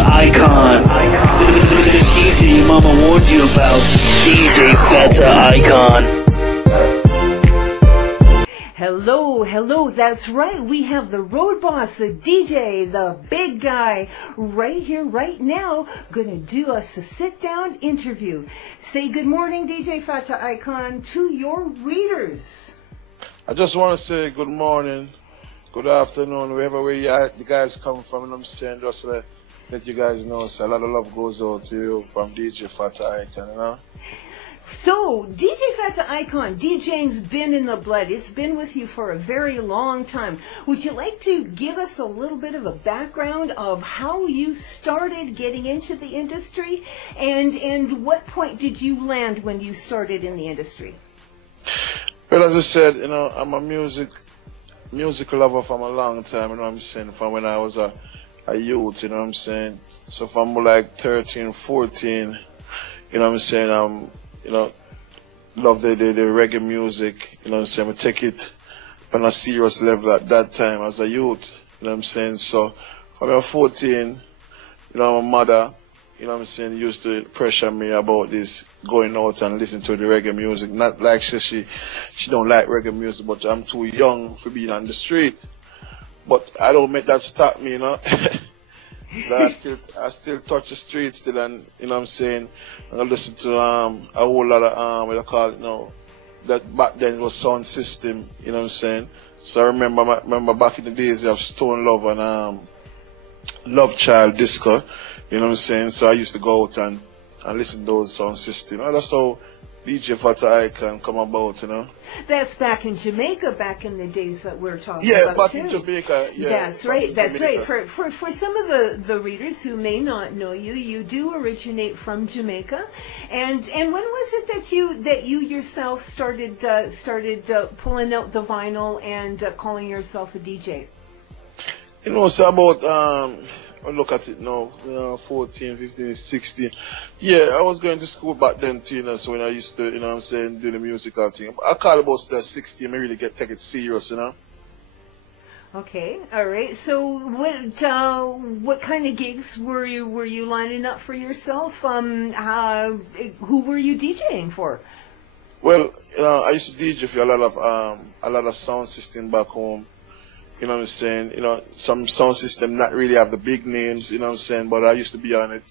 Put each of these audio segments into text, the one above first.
FATTA icon. The DJ your mama warned you about. DJ FATTA icon. Hello, hello, that's right. We have the road boss, the DJ, the big guy, right here, right now, gonna do us a sit-down interview. Say good morning, DJ FATTA icon, to your readers. I just want to say good morning, good afternoon, wherever you guys come from, and I'm saying just to let you guys know, so a lot of love goes out to you from DJ FATTA icon, you know? So, DJ FATTA icon, DJing's been in the blood. It's been with you for a very long time. Would you like to give us a little bit of a background of how you started getting into the industry, and what point did you land when you started in the industry? Well, as I said, you know, I'm a music lover from a long time, you know what I'm saying, from when I was a youth, you know what I'm saying. So from like 13, 14, you know what I'm saying, you know, love the reggae music, you know what I'm saying. I take it on a serious level at that time as a youth, you know what I'm saying. So when I was 14, you know, my mother, you know what I'm saying, used to pressure me about this, going out and listening to the reggae music. Not like she don't like reggae music, but I'm too young for being on the street. But I don't make that stop me, you know. So I still touch the streets still, and you know what I'm saying, and I listen to a whole lot of what I call it, you know, that back then it was sound system, you know what I'm saying. So I remember back in the days of Stone Love and Love Child disco, you know what I'm saying. So I used to go out and listen to those sound system. And that's how DJ FATTA icon come about, you know. That's back in Jamaica, back in the days that we're talking about. Yeah, back in Jamaica. Yeah, that's right. That's right. For some of the readers who may not know you, you do originate from Jamaica, and when was it that you yourself started pulling out the vinyl and calling yourself a DJ? You know, it's about look at it now, you know, 14, 15, 16. Yeah, I was going to school back then too, you know, so when I used to, you know what I'm saying, do the musical thing. I call about that 16, I really take it serious, you know. Okay, all right. So what kind of gigs were you lining up for yourself? Who were you DJing for? Well, you know, I used to DJ for a lot of sound system back home. You know what I'm saying? You know, some sound system not really have the big names, you know what I'm saying, but I used to be on it.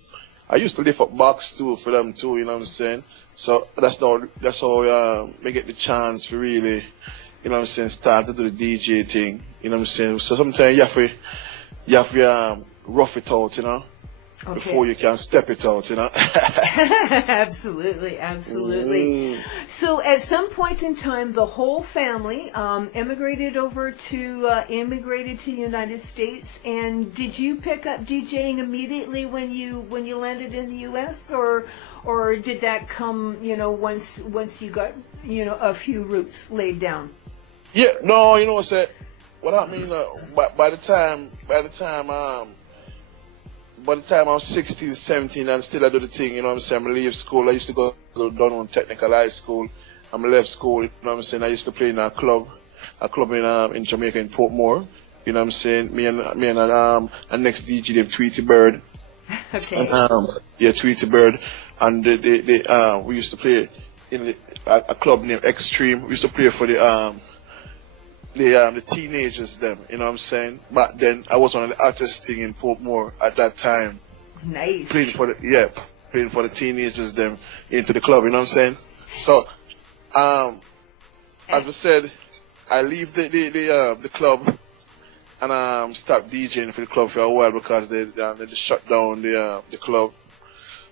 I used to lift up box too for them too, you know what I'm saying? So that's how I get the chance for really, you know what I'm saying, start to do the DJ thing, you know what I'm saying? So sometimes you have to rough it out, you know? Okay. Before you can step it out, you know. Absolutely, absolutely. So at some point in time, the whole family immigrated to the United States. And did you pick up DJing immediately when you landed in the U.S. or did that come, you know, once you got, you know, a few roots laid down? Yeah, no, you know what I mean. By the time I'm 16, 17, and still I do the thing, you know what I'm saying, I leave school. I used to go to Dunwood Technical High School. I left school, you know what I'm saying, I used to play in a club in Jamaica, in Portmore, you know what I'm saying. Me and a next DJ named Tweety Bird. Okay. And, yeah, Tweety Bird. And we used to play in a club named Extreme. We used to play for the teenagers them, you know what I'm saying. Back then I was one of the artists thing in Portmore at that time. Nice. Playing for the teenagers them into the club, you know what I'm saying. So as we said, I leave the club and stop DJing for the club for a while because they shut down the club.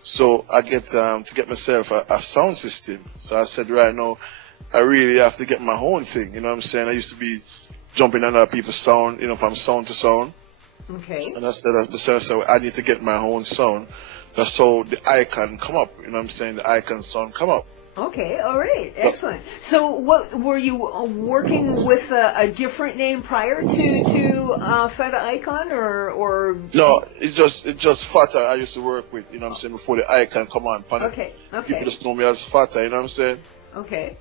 So I get to get myself a sound system. So I said, right now I really have to get my own thing, you know what I'm saying. I used to be jumping on other people's sound, you know, from sound to sound. Okay. And I said, so I need to get my own sound. That's how the icon come up, you know what I'm saying. The icon sound come up. Okay, all right, excellent. So, what were you working with a different name prior to FATTA icon, or? No, it's just FATTA I used to work with, you know what I'm saying, before the icon come on. Okay, okay. People just know me as FATTA, you know what I'm saying. Okay.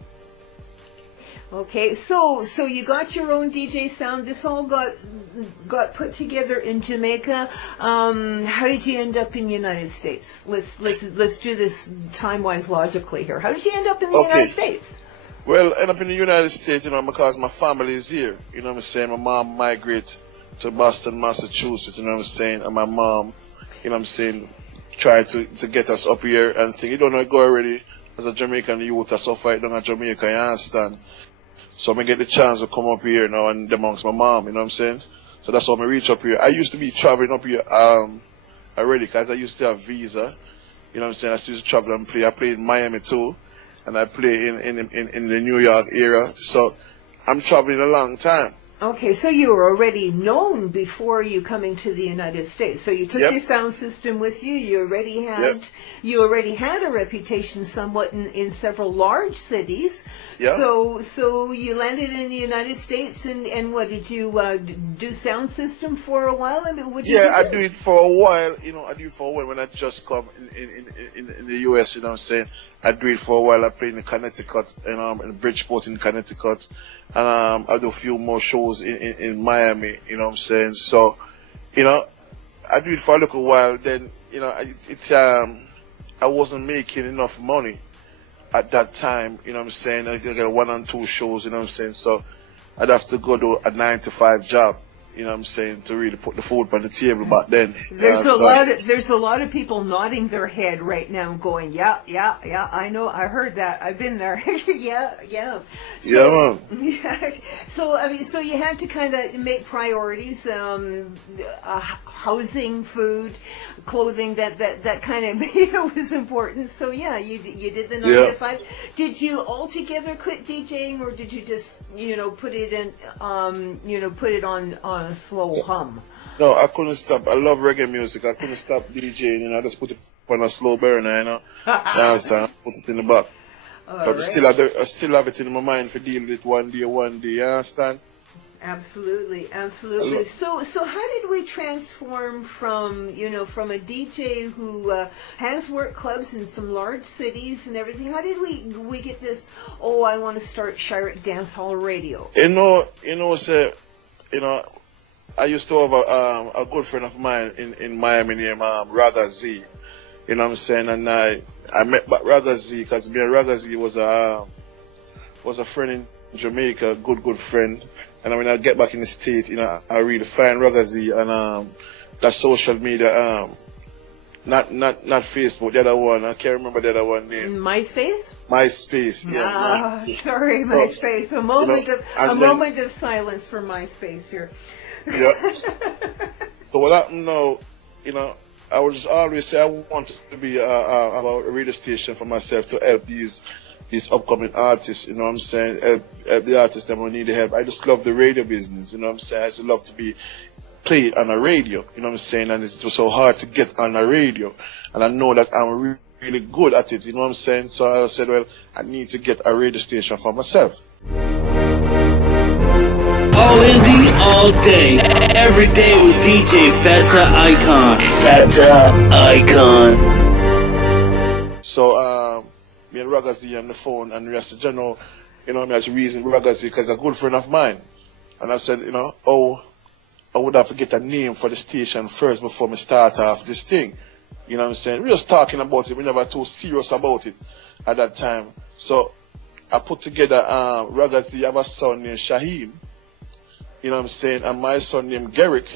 Okay, so you got your own DJ sound. This all got put together in Jamaica. How did you end up in the United States? Let's do this time-wise logically here. How did you end up in the United States? Well, end up in the United States, because my family is here. You know what I'm saying? My mom migrated to Boston, Massachusetts. You know what I'm saying? And my mom, you know what I'm saying, tried to get us up here and think. You don't know, go already as a Jamaican youth. I so fight down in Jamaica, you understand? So I get the chance to come up here now and amongst my mom, you know what I'm saying? So that's how I reach up here. I used to be traveling up here already because I used to have visa. You know what I'm saying? I used to travel and play. I played in Miami too, and I play in the New York area. So I'm traveling a long time. Okay, so you were already known before you coming to the United States. So you took your sound system with you. You already had a reputation somewhat in several large cities. Yeah. So you landed in the United States, and what did you do sound system for a while? I mean, I do it for a while. I do it for a while when I just come in the US. You know what I'm saying? I do it for a while. I played in Connecticut, in Bridgeport in Connecticut, and I do a few more shows in Miami. You know what I'm saying? So, I do it for a little while. Then, I wasn't making enough money at that time. You know what I'm saying? I get 1 and 2 shows. You know what I'm saying? So, I'd have to go to a 9-to-5 job. You know what I'm saying, to really put the food on the table back then. There's a lot of people nodding their head right now going, yeah, I know, I heard that, I've been there. yeah. So, man. So you had to kind of make priorities, housing, food, clothing, that kind of was important. So yeah, you did the 9 to 5. Did you altogether quit DJing, or did you just put it in put it on a slow hum? No, I couldn't stop. I love reggae music. I couldn't stop DJing. I just put it on a slow burner. Last time I put it in the back. But I still have it in my mind for deal with it one day. You understand? Absolutely. So how did we transform from a DJ who has work clubs in some large cities and everything? How did we get this? Oh, I want to start SHYRICK Dancehall Radio. I used to have a good friend of mine in Miami named Raga Z. You know what I'm saying? And I met Raga Z because me and Raga Z was a friend in Jamaica, good friend. And when I get back in the States, I really find Raga Z and that social media, not Facebook, the other one, I can't remember the other one name. MySpace? MySpace, yeah. Sorry, MySpace. A moment of silence for MySpace here. Yeah. So what happened now, I would just always say I wanted to be about a radio station for myself to help these upcoming artists, you know what I'm saying, help the artists that will need the help. I just love the radio business, you know what I'm saying. I just love to be played on a radio, you know what I'm saying, and it was so hard to get on a radio, and I know that I'm really good at it, you know what I'm saying. So I said, well, I need to get a radio station for myself. All indie, all day, every day with DJ FATTA Icon. FATTA Icon. So, me and Raga Z on the phone, and we said, me as reason Raga Z because a good friend of mine. And I said, I would have to get a name for the station first before me start off this thing. You know what I'm saying? We just talking about it. We never too serious about it at that time. So I put together Raga Z. I have a son named Shaheem. You know what I'm saying? And my son named Garrick.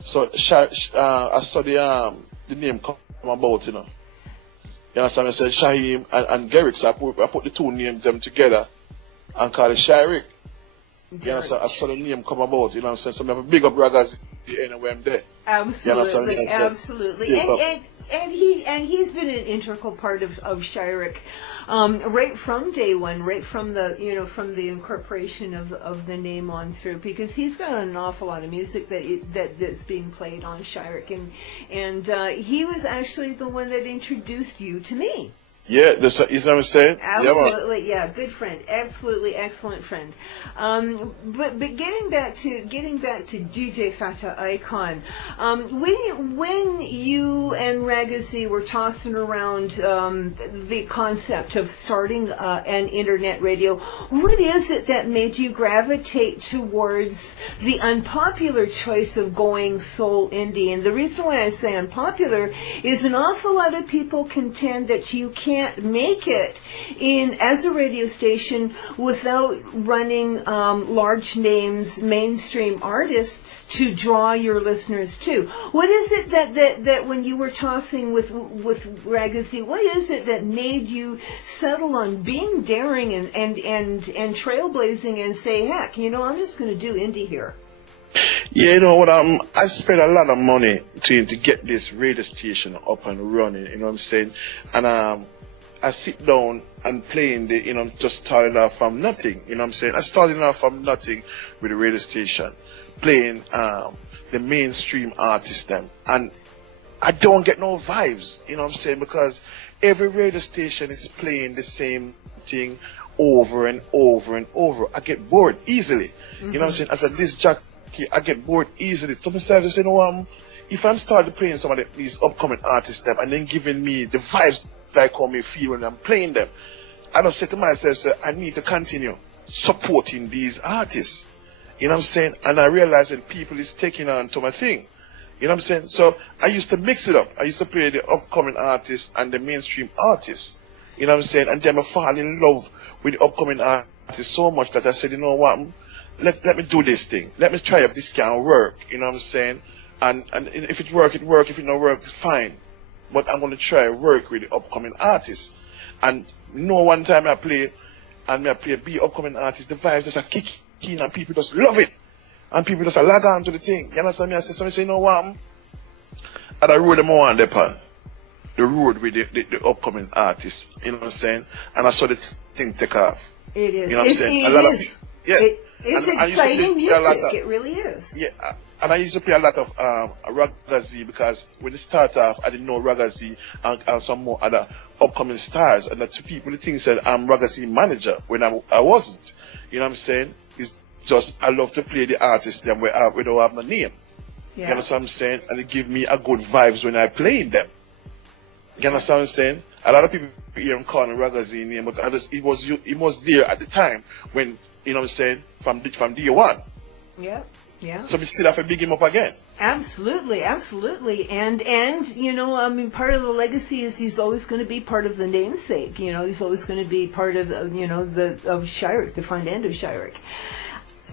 So I saw the name come about, You understand? I said Shaheem and Garrick. So I put the two names them together and call it SHYRICK. You understand? I saw the name come about, you know what I'm saying? So I have a big up Raga Z anywhere I'm there. Absolutely. And he's been an integral part of SHYRICK, right from day one, right from the from the incorporation of the name on through, because he's got an awful lot of music that's being played on SHYRICK, and he was actually the one that introduced you to me. Yeah, that's, you know what I'm saying? Absolutely, yeah, good friend, absolutely excellent friend. But getting back to DJ FATTA Icon, when you and Ragazzi were tossing around the concept of starting an internet radio, what is it that made you gravitate towards the unpopular choice of going soul indie? And the reason why I say unpopular is an awful lot of people contend that you can't make it in as a radio station without running large names, mainstream artists to draw your listeners to. What is it that when you were tossing with Ragazzi, what is it that made you settle on being daring and trailblazing and say, heck, I'm just going to do indie here? Yeah, you know what? I spent a lot of money to get this radio station up and running. You know what I'm saying? And I sit down and playing just starting off from nothing. You know what I'm saying? I started off from nothing with the radio station, playing the mainstream artists them, and I don't get no vibes. You know what I'm saying? Because every radio station is playing the same thing over and over and over. I get bored easily. Mm-hmm. You know what I'm saying? As a disc jockey, I get bored easily. So myself, just if I'm starting playing some of these upcoming artists them, and then giving me the vibes like how me feel when I'm playing them, I don't say to myself, I need to continue supporting these artists. You know what I'm saying? And I realize that people is taking on to my thing. You know what I'm saying? So I used to mix it up. I used to play the upcoming artists and the mainstream artists. You know what I'm saying? And then I fall in love with the upcoming artists so much that I said, you know what? Let me do this thing. Let me try if this can work. You know what I'm saying? And if it work, it work. If it don't work, it's fine. But I'm going to try work with the upcoming artists. And one time I play be upcoming artists, the vibes just are kicking and people just love it. And people just lag on to the thing. You understand me? I say, you know what? And I road them on the road with the upcoming artists. You know what I'm saying? And I saw the thing take off. It is. You know what I'm saying? It's exciting music. It really is. Yeah. And I used to play a lot of Ragazzi, because when it started off, I didn't know Ragazzi and some more other upcoming stars. And the two people, the thing said, I'm Ragazzi manager when I wasn't. You know what I'm saying? It's just, I love to play the artists them where we don't have no name. Yeah. You understand what I'm saying? And it give me a good vibes when I play them. You understand what I'm saying? A lot of people hear him calling Ragazzi name, but it was there at the time when, you know what I'm saying, from day one. Yeah. Yeah. So we still have to big him up again. Absolutely, absolutely. And part of the legacy is he's always going to be part of the namesake. He's always going to be part of of SHYRICK, the front end of SHYRICK.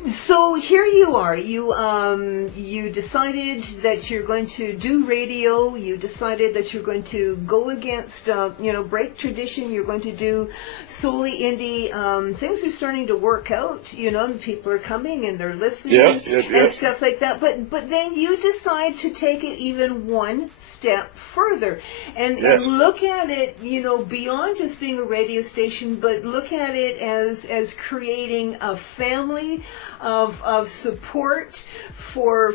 So here you are. You decided that you're going to do radio. You decided that you're going to go against, break tradition. You're going to do solely indie. Things are starting to work out. People are coming and they're listening and stuff like that. But then you decide to take it even one step further and look at it, beyond just being a radio station, but look at it as creating a family of support for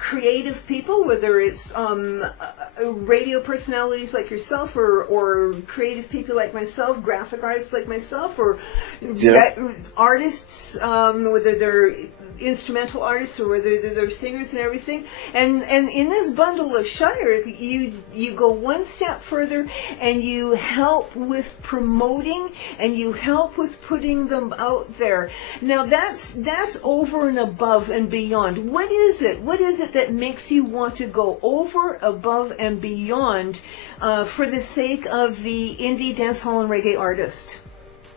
creative people, whether it's radio personalities like yourself or creative people like myself, graphic artists like myself, or artists, whether they're instrumental artists or whether they're singers and everything. And in this bundle of SHYRICK, you go one step further and you help with promoting and you help with putting them out there. Now that's over and above and beyond. What is it? What is it that makes you want to go over, above, and beyond for the sake of the indie dancehall and reggae artist?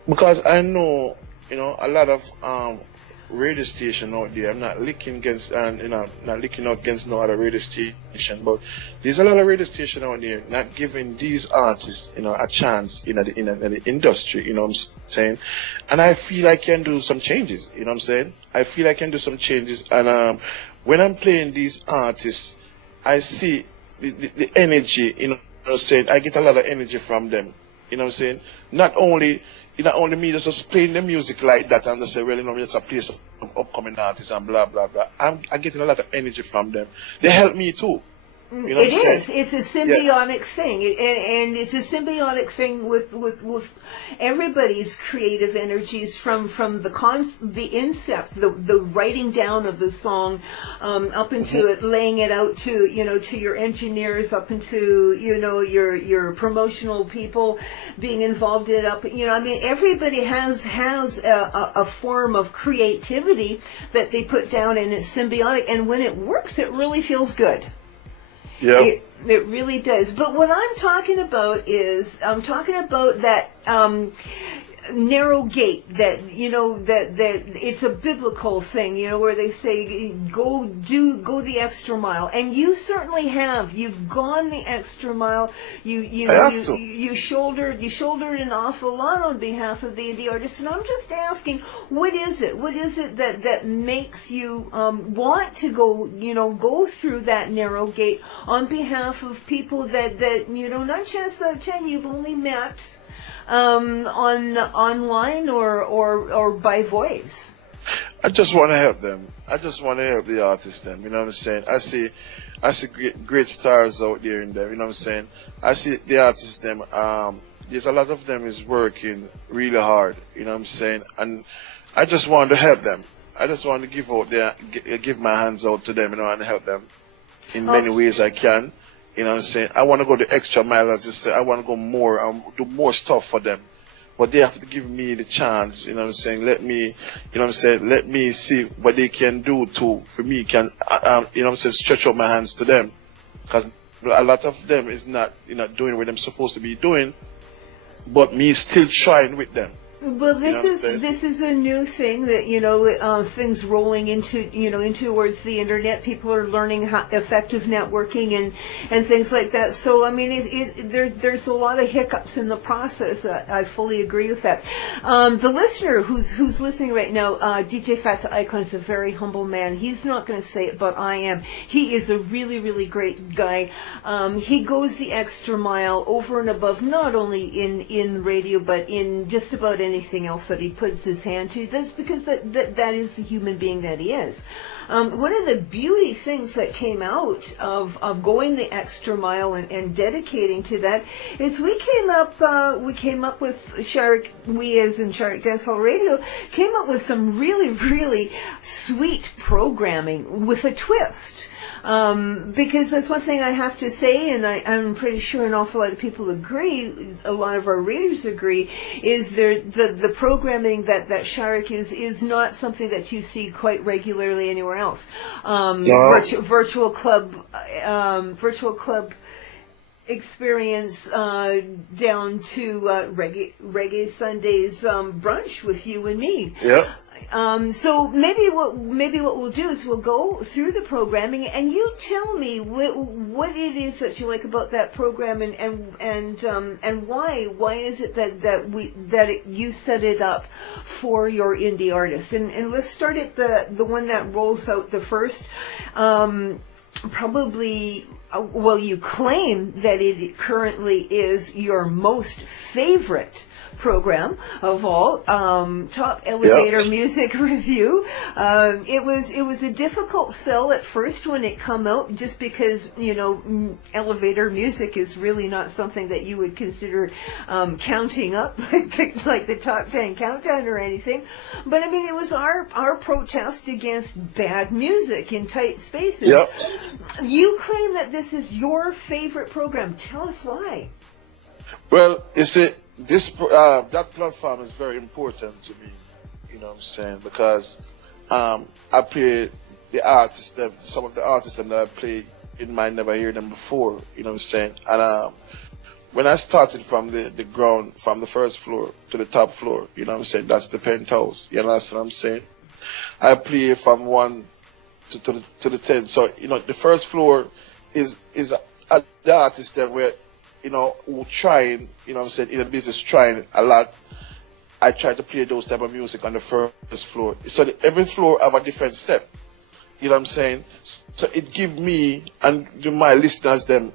Because I know, a lot of radio station out there. I'm not licking against not licking out against no other radio station, but there's a lot of radio station out there not giving these artists, a chance in the industry, you know what I'm saying? And I feel I can do some changes, you know what I'm saying? I feel I can do some changes, and when I'm playing these artists, I see the energy, you know what I'm saying? I get a lot of energy from them, you know what I'm saying? Not only me just playing the music like that and just say, well, just a play some upcoming artists and blah, blah, blah. I'm getting a lot of energy from them. They help me too. You know what I'm saying? It's a symbiotic thing, and it's a symbiotic thing with everybody's creative energies from the incept, the writing down of the song, up into it, laying it out to to your engineers, up into your promotional people being involved in it, up I mean everybody has a form of creativity that they put down, and it's symbiotic, and when it works, it really feels good. Yeah. It really does. But what I'm talking about is, that narrow gate, that that it's a biblical thing, where they say go the extra mile, and you certainly have. You've gone the extra mile. You shouldered an awful lot on behalf of the indie artists, and I'm just asking, what is it that makes you want to go through that narrow gate on behalf of people that 9 chances out of 10 you've only met online or by voice? I just want to help them. I just want to help the artists them. You know what I'm saying? I see great stars out there in them. You know what I'm saying? I see the artists them. There's a lot of them is working really hard. You know what I'm saying? And I just want to help them. I just want to give my hands out to them, and help them in many ways I can. You know what I'm saying? I want to go the extra mile, as I say. I want to go more, do more stuff for them. But they have to give me the chance, you know what I'm saying? Let me see what they can do for me, stretch out my hands to them. Because a lot of them is not doing what I'm supposed to be doing, but me still trying with them. Well, this is a new thing that things rolling into towards the internet. People are learning effective networking and things like that. So I mean, there's a lot of hiccups in the process. I fully agree with that. The listener who's listening right now, DJ FATTA Icon, is a very humble man. He's not going to say it, but I am. He is a really, really great guy. He goes the extra mile over and above, not only in radio, but in just about anything else that he puts his hand to. That's because that is the human being that he is. One of the beauty things that came out of going the extra mile and dedicating to that is we came up with SHYRICK, we as in SHYRICK Dancehall Radio, came up with some really, really sweet programming with a twist. Because that's one thing I have to say, and I'm pretty sure an awful lot of people agree, a lot of our readers agree, is the programming that SHYRICK is not something that you see quite regularly anywhere else. No. Virtual club experience down to reggae Sundays brunch with you and me. Yep. So maybe what we'll do is we'll go through the programming, and you tell me what it is that you like about that program, and why is it that you set it up for your indie artist. And let's start at the one that rolls out the first. Probably, well, you claim that it currently is your most favorite program of all, Top Elevator Music Review. It was a difficult sell at first when it come out, just because elevator music is really not something that you would consider counting up like the top 10 countdown or anything. But I mean, it was our protest against bad music in tight spaces. Yep. You claim that this is your favorite program. Tell us why. Well, you see, that platform is very important to me, you know what I'm saying, because I play the artists some of the artists that I play, you might never hear them before, you know what I'm saying. And when I started from the ground, from the first floor to the top floor, you know what I'm saying, that's the penthouse, you understand what I'm saying. I play from 1 to the 10. So the first floor is the artists that were who trying, you know what I'm saying, in the business, trying a lot. I try to play those type of music on the first floor. So every floor have a different step. You know what I'm saying? So it give me and my listeners them,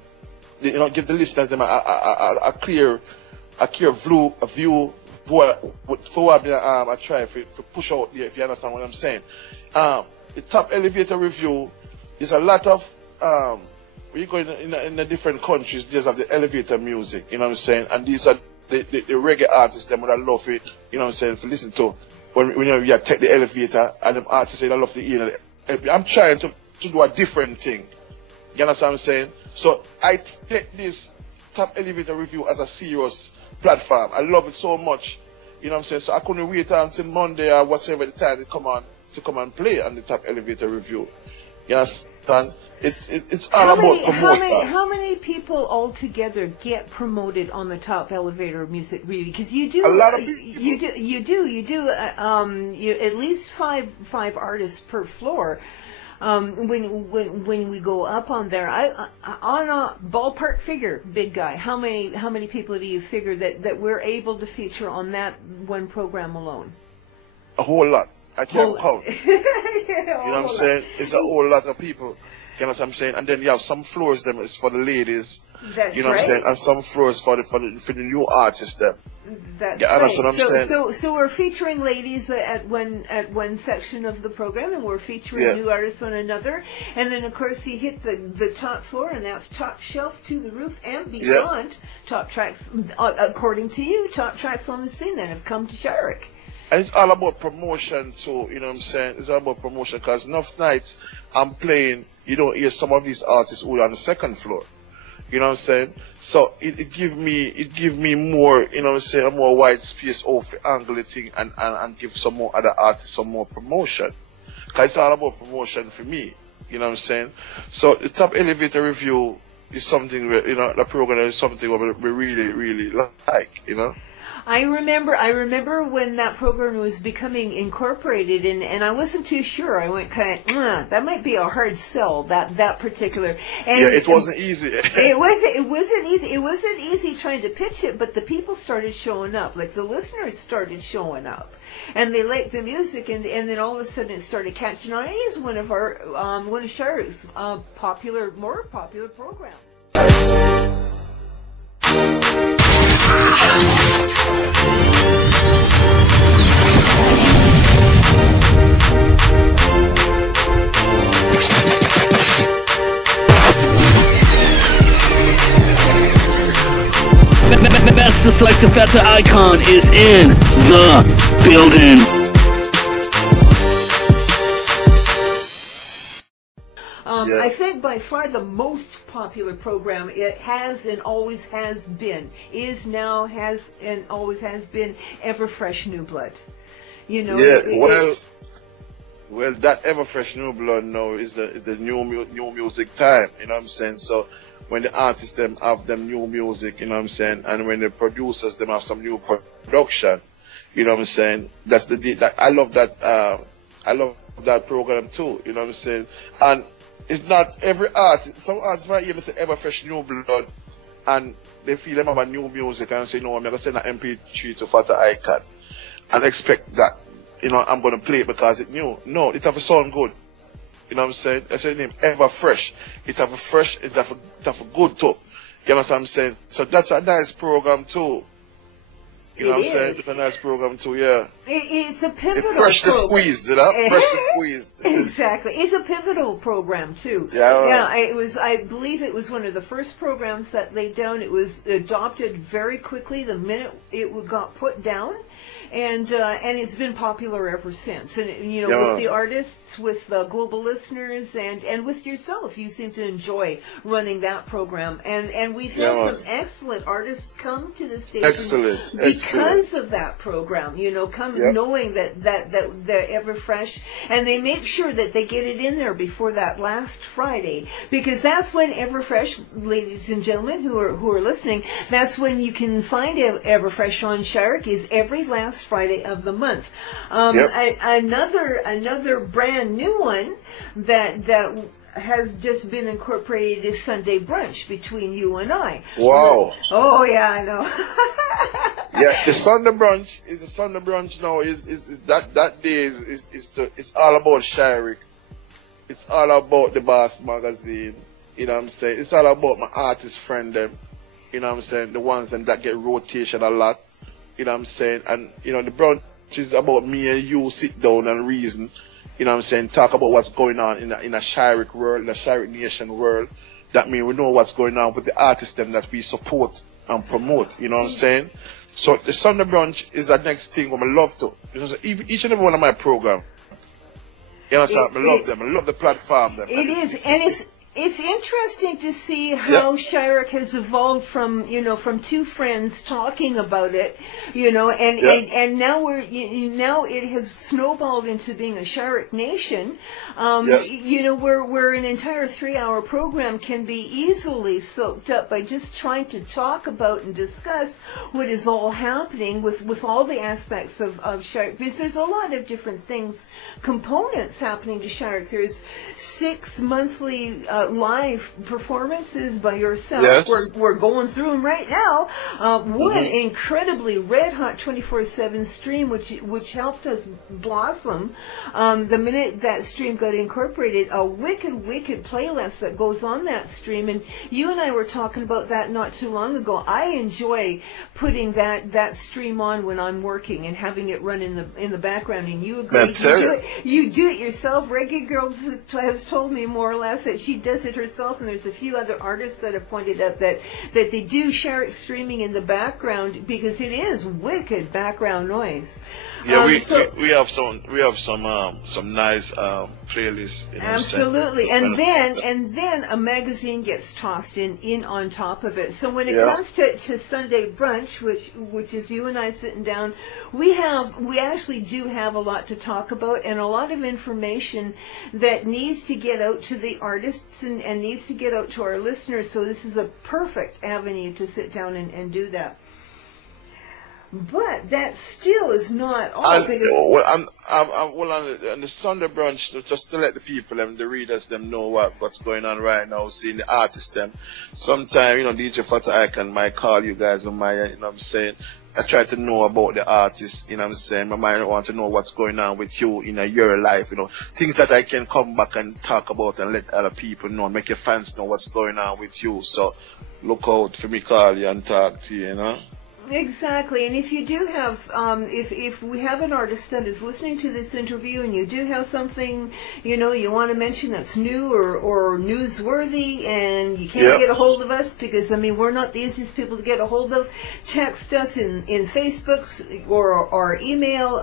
give the listeners them a clear view for what I try to push out there, if you understand what I'm saying. The Top Elevator Review is a lot of when you go in the different countries, there's have the elevator music, you know what I'm saying? And these are the reggae artists, them would love it, you know what I'm saying, to listen to. When you take the elevator, and them artists say, I love to hear it. I'm trying to do a different thing. You understand what I'm saying? So I take this Top Elevator Review as a serious platform. I love it so much. You know what I'm saying? So I couldn't wait until Monday or whatever the time to come and play on the Top Elevator Review. You understand? It's all about promoting. How many people altogether get promoted on the Top Elevator Music Review? Because you do a lot of people. You do at least five artists per floor. When we go up on there, on a ballpark figure, big guy, how many people do you figure that we're able to feature on that one program alone? A whole lot. I can't count. You know what I'm saying? It's a whole lot of people. You know what I'm saying? And then you have some floors them is for the ladies. That's you know what I'm saying? And some floors for the new artists them. That's right. That's what I'm saying. So we're featuring ladies at one section of the program, and we're featuring new artists on another. And then of course you hit the top floor, and that's top shelf to the roof and beyond. Top tracks, according to you, top tracks on the scene that have come to SHYRICK. And it's all about promotion too, you know what I'm saying? It's all about promotion, because enough nights I'm playing, you don't hear some of these artists who are on the second floor. You know what I'm saying? So it give me more, you know what I'm saying, a more wide space of angle the thing and give some more other artists some more promotion. Because it's all about promotion for me. You know what I'm saying? So the Top Elevator Review is something where, you know, the program is something where we really, really like, you know? I remember when that program was becoming incorporated, and I wasn't too sure. I went kind of, that might be a hard sell, that particular. And it wasn't easy. It wasn't easy. It wasn't easy trying to pitch it, but the people started showing up. Like the listeners started showing up, and they liked the music, and then all of a sudden it started catching on. It is one of SHYRICK's more popular programs. Master Selector FATTA Icon is in the building. I think by far the most popular program it has and always has been, is now, has and always has been Everfresh New Blood. You know. Yeah, well, that Everfresh New Blood now is the new music time. You know what I'm saying? So when the artists them have them new music, you know what I'm saying, and when the producers them have some new production, you know what I'm saying. That's I love that program too. You know what I'm saying, and it's not every artist. Some artists might even say Everfresh New Blood, and they feel them have a new music and say, no, I'm gonna send an MP3 to FATTA Icon and expect that, you know, I'm gonna play it because it's new. No, it have to sound good. You know what I'm saying? That's the name, Everfresh. It have a fresh, it have a good top. You know what I'm saying? So that's a nice program too. You know what I'm saying? It's a nice program too, yeah. It's a pivotal program. Fresh to squeeze, you know? Fresh to squeeze. Exactly. It's a pivotal program too. Yeah. I believe it was one of the first programs that laid down. It was adopted very quickly the minute it got put down. And it's been popular ever since. And, you know, with the artists, with the global listeners, and with yourself, you seem to enjoy running that program. And we've had some excellent artists come to the station because of that program. You know, knowing that they're Everfresh, and they make sure that they get it in there before that last Friday, because that's when Everfresh, ladies and gentlemen who are listening, that's when you can find Everfresh on SHYRICK, is every last Friday of the month. Another brand new one that has just been incorporated is Sunday Brunch between you and I. Wow. Oh yeah, I know. Yeah, the Sunday brunch now is that day is all about SHYRICK. It's all about the BOSSmagazine. You know what I'm saying? It's all about my artist friend them. You know what I'm saying? The ones them that get rotation a lot. You know what I'm saying? And, you know, the brunch is about me and you sit down and reason. You know what I'm saying? Talk about what's going on in a SHYRICK world, in a SHYRICK Nation world. that means we know what's going on with the artists them that we support and promote, you know what I'm saying? So the Sunday brunch is the next thing I love to. Because each and every one of my programs, you know what I'm saying? I love them. I love the platform. Them. It is, and it's interesting to see how SHYRICK has evolved from, you know, from two friends talking about it, you know, and now now it has snowballed into being a SHYRICK Nation, you know, where an entire 3-hour program can be easily soaked up by just trying to talk about and discuss what is all happening with all the aspects of SHYRICK, because there's a lot of different things, components happening to SHYRICK. There's 6 monthly live performances by yourself. Yes. We're going through them right now. One incredibly red hot 24/7 stream, which helped us blossom. The minute that stream got incorporated, a wicked playlist that goes on that stream. And you and I were talking about that not too long ago. I enjoy putting that stream on when I'm working and having it run in the background. And you agree? You do it yourself. Reggae Girls has told me more or less that she does it herself, and there's a few other artists that have pointed out that they do SHYRICK streaming in the background because it is wicked background noise. Yeah, we have some nice playlists. You know absolutely, and then a magazine gets tossed in on top of it. So when it comes to Sunday brunch, which is you and I sitting down, we actually do have a lot to talk about and a lot of information that needs to get out to the artists and needs to get out to our listeners. So this is a perfect avenue to sit down and do that. But that still is not all. On the Sunday brunch, just to let the people, the readers, them know what's going on right now, seeing the artists, them. Sometimes, you know, DJ FATTA Icon might call you guys on my, you know what I'm saying? I try to know about the artists, you know what I'm saying? My mind want to know what's going on with you in your life, you know. Things that I can come back and talk about and let other people know, make your fans know what's going on with you. So look out for me call you and talk to you, you know. Exactly, and if you do have, if we have an artist that is listening to this interview and you do have something, you know, you want to mention that's new or newsworthy and you can't get a hold of us because, I mean, we're not the easiest people to get a hold of, text us in Facebooks or email.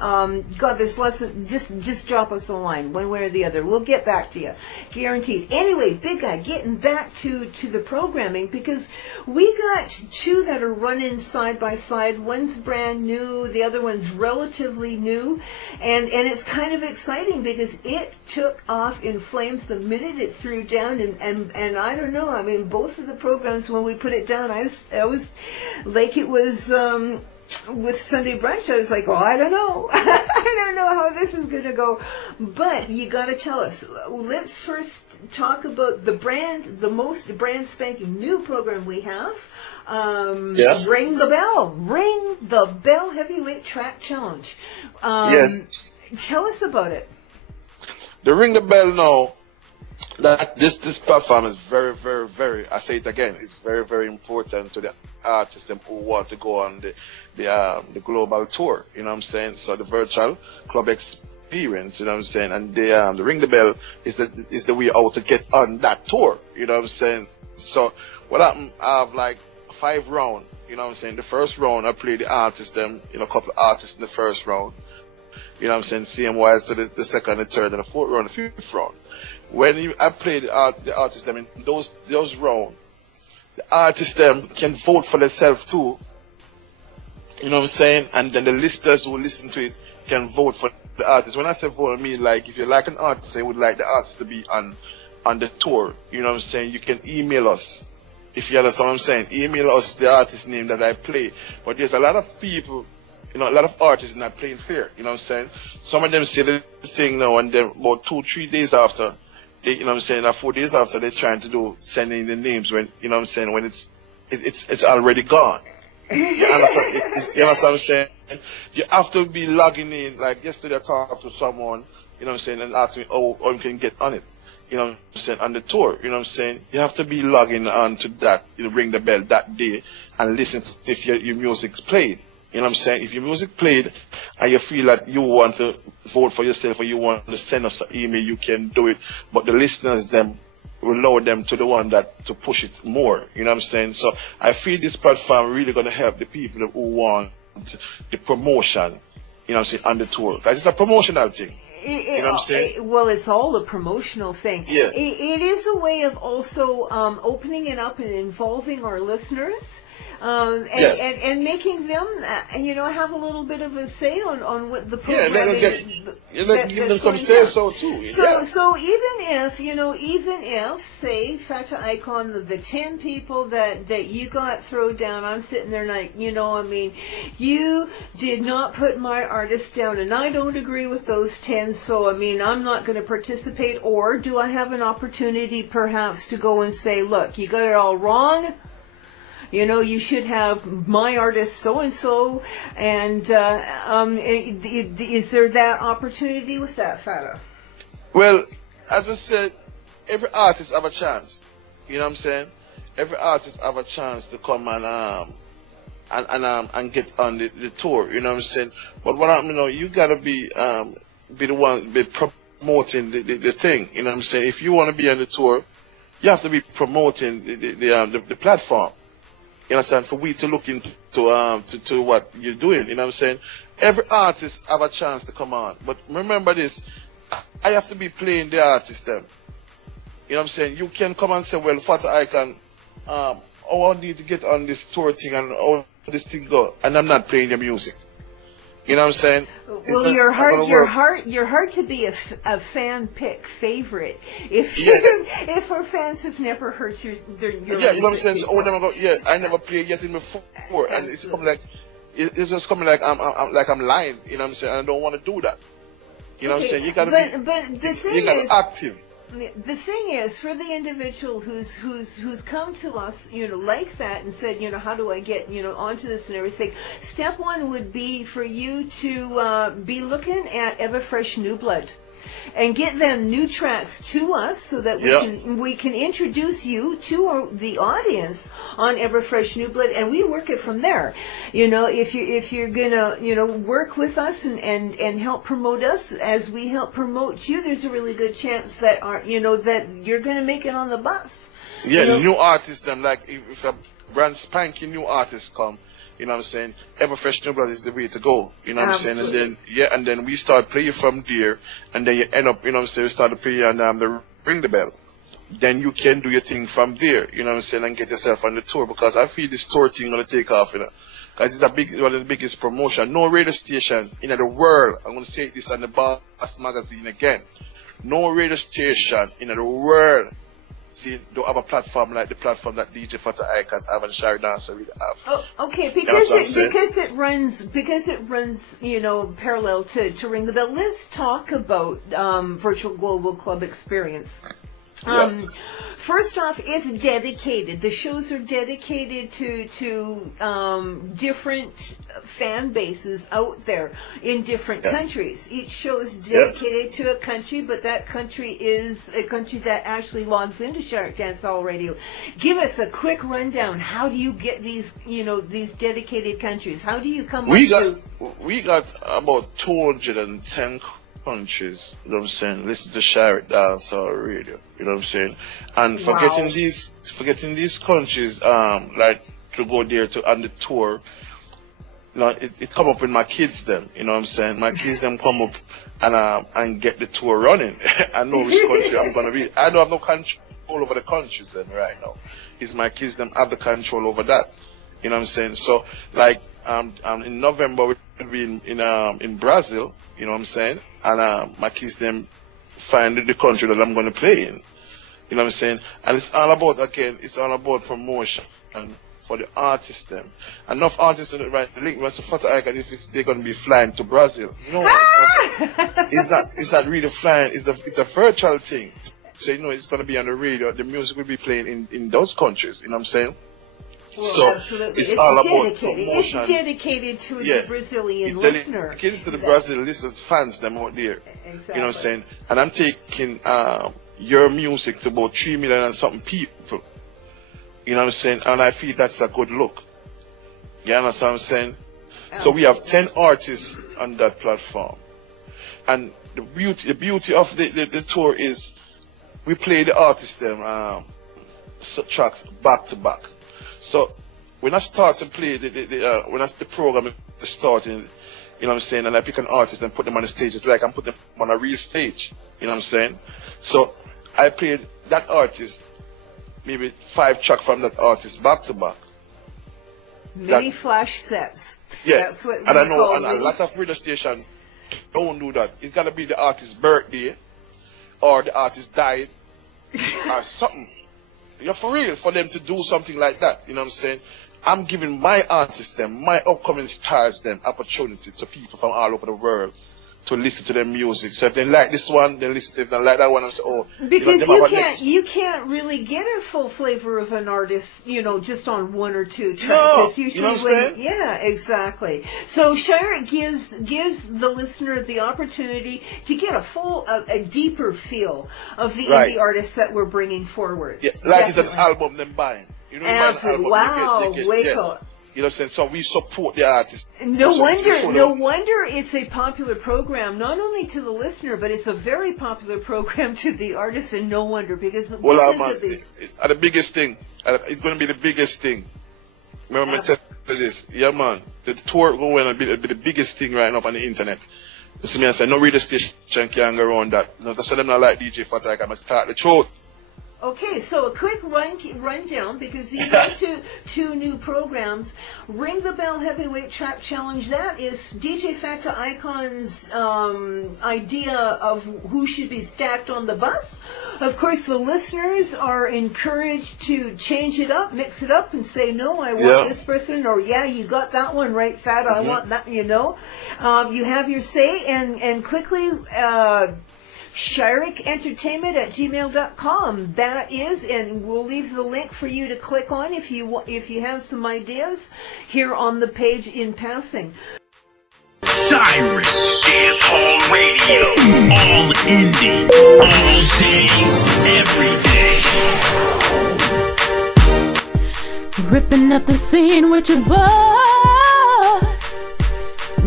God, there's lots of, just drop us a line, one way or the other. We'll get back to you, guaranteed. Anyway, Big Guy, getting back to the programming, because we got two that are running side by side. One's brand new, the other one's relatively new, and it's kind of exciting because it took off in flames the minute it threw down, and I don't know, I mean, both of the programs, when we put it down, I was like, it was with Sunday brunch, I was like, well, I don't know. I don't know how this is going to go. But you got to tell us. Let's first talk about the most brand spanking new program we have. Ring the Bell. Ring the Bell Heavyweight Track Challenge. Yes. Tell us about it. The Ring the Bell now, that this platform is very, very, very, I say it again, it's very, very important to the artists who want to go on the global tour, you know what I'm saying? So the virtual club experience, you know what I'm saying? And the Ring the Bell is the way out to get on that tour, you know what I'm saying? So what happened, I have like 5 rounds, you know what I'm saying? The first round I play the artists, them, you know, a couple of artists in the first round, you know what I'm saying? Same wise to the second, the third, and the fourth round, the fifth round. When I play the artists, them in those rounds, the artists, them can vote for themselves too, you know what I'm saying? And then the listeners who listen to it can vote for the artist. When I say vote, I mean, like, if you like an artist, I would like the artist to be on the tour, you know what I'm saying? You can email us. If you understand what I'm saying, email us the artist name that I play. But there's a lot of people, you know, a lot of artists not playing fair, you know what I'm saying? Some of them say the thing now, and then about 2-3 days after, you know what I'm saying, 4 days after, they're trying to send in the names when, you know what I'm saying, when it's already gone. You understand? You understand what I'm saying? You have to be logging in. Like yesterday I talked to someone, you know what I'm saying, and asked me, oh, you can get on it. You know what I'm saying, on the tour, you know what I'm saying? You have to be logging on to that, you know, Ring the Bell that day and listen to if your music's played. You know what I'm saying? If your music played and you feel that you want to vote for yourself or you want to send us an email, you can do it. But the listeners, them, allow them to the one that to push it more. You know what I'm saying? So I feel this platform really gonna help the people who want the promotion. You know what I'm saying, on the tour. Because it's a promotional thing. You know what I'm saying? Well, it's all a promotional thing. Yeah. It is a way of also opening it up and involving our listeners. And making them, have a little bit of a say on what the program give them some say so too. So even if, say, FATTA Icon, the 10 people that you got thrown down, I'm sitting there like, you did not put my artist down, and I don't agree with those 10, so, I'm not going to participate, or do I have an opportunity perhaps to go and say, look, you got it all wrong? You should have my artist so-and-so, and is there that opportunity with that, FATTA? Well, as we said, every artist have a chance. You know what I'm saying? Every artist have a chance to come and get on the tour. You know what I'm saying? But you gotta be the one be promoting the thing. You know what I'm saying? If you want to be on the tour, you have to be promoting the platform. You understand? For we to look into to what you're doing, you know what I'm saying? Every artist have a chance to come on. But remember this, I have to be playing the artist them. You know what I'm saying? You can come and say, well, FATTA Icon, I need to get on this tour thing and all this thing go, and I'm not playing the music. You know what I'm saying? Well, you're hard to be a fan pick favorite if our fans have never heard your you know what I'm saying? So, I never played yet in before, and it's coming like it's just coming like I'm lying. You know what I'm saying? And I don't want to do that. You know what I'm saying? You gotta be active. The thing is, for the individual who's come to us, like that and said, how do I get, onto this and everything, step one would be for you to be looking at Everfresh New Blood and get them new tracks to us so that we can introduce you to the audience on Everfresh New Blood, and we work it from there. If you're gonna work with us and help promote us as we help promote you, there's a really good chance that that you're gonna make it on the bus. New artists them, like if a brand spanking new artists come, you know what I'm saying, Everfresh New Blood is the way to go. You know what I'm saying? And then and then we start playing from there, and then you end up, you know what I'm saying, we start to play and the ring the bell. Then you can do your thing from there, you know what I'm saying, and get yourself on the tour, because I feel this tour thing gonna take off, because it's one of the biggest promotion. No radio station in the world, I'm gonna say this on the BOSSmagazine again, no radio station in the world don't have a platform like the platform that DJ FATTA Icon have and SHYRICK Dancer really have. Oh, okay, because it runs parallel to Ring the Bell. Let's talk about Virtual Global Club Experience. First off, it's dedicated. The shows are dedicated to different fan bases out there in different countries. Each show is dedicated to a country, but that country is a country that actually logs into SHYRICK Dancehall Radio. Give us a quick rundown. How do you get these dedicated countries? How do you come We got about 210 countries, you know what I'm saying, listen to SHYRICK Dancehall Radio, you know what I'm saying, and forgetting these countries, like to go there on the tour, it come up with my kids then, you know what I'm saying, my kids them come up and get the tour running. I know which country I'm gonna be. I don't have no control over the countries then right now. It's my kids them have the control over that, you know what I'm saying. So like in November we'll be in Brazil, you know what I'm saying, and my kids them find the country that I'm going to play in, you know what I'm saying. And it's all about promotion and for the artists them. Enough artists in the right link was a FATTA Icon if they're going to be flying to Brazil. No, it's not really flying. It's a virtual thing. So it's going to be on the radio. The music will be playing in those countries. You know what I'm saying? Well, so absolutely. it's all about promotion. It's dedicated to the Brazilian listener. Dedicated to the Brazilian listeners, fans them out there. Exactly. You know what I'm saying? And I'm taking your music to about 3 million and something people. You know what I'm saying? And I feel that's a good look. You understand what I'm saying? Absolutely. So we have 10 artists on that platform. And the beauty of the tour is we play the artist them tracks back to back. So when I start to play when the program is starting, you know what I'm saying, and I pick an artist and put them on the stage, it's like I'm putting them on a real stage. You know what I'm saying? So I played that artist, maybe 5 tracks from that artist back to back. Mini flash sets. Yeah, that's what and I know, and a lot of radio stations don't do that. It's gotta be the artist's birthday, or the artist died, or something. Yeah, for real, for them to do something like that. You know what I'm saying? I'm giving my artists them, my upcoming stars them, opportunity to people from all over the world to listen to their music. So if they like this one, they listen to it. If they like that one, I'm saying, oh, because you can't really get a full flavor of an artist, you know, just on 1 or 2 tracks. No, it's usually you know what I'm saying? Yeah, exactly. So SHYRICK gives the listener the opportunity to get a deeper feel of the indie artists that we're bringing forward. Yeah, like it's an album them buying. You know, absolutely. Wow, Waco. You know what I'm saying? So we support the artist. No wonder it's a popular program, not only to the listener, but it's a very popular program to the artist, and no wonder, because the biggest thing, it's going to be the biggest thing. Remember, I tell you this, yeah, man, the tour going to be the biggest thing right now on the internet. You see me, I say, no radio station can go around that. No, that's why I'm not like DJ FATTA, I'm going to talk the truth. Okay, so a quick rundown, because these are two new programs. Ring the Bell Heavyweight Trap Challenge, that is DJ FATTA Icon's idea of who should be stacked on the bus. Of course, the listeners are encouraged to change it up, mix it up, and say, no, I want this person, or yeah, you got that one right, FATTA, I want that, you know. You have your say, and quickly... SHYRICKentertainment@gmail.com. That is, and we'll leave the link for you to click on if you have some ideas here on the page in passing. SHYRICK Dancehall Radio, all indie, all day, every day. Ripping up the scene with your boy,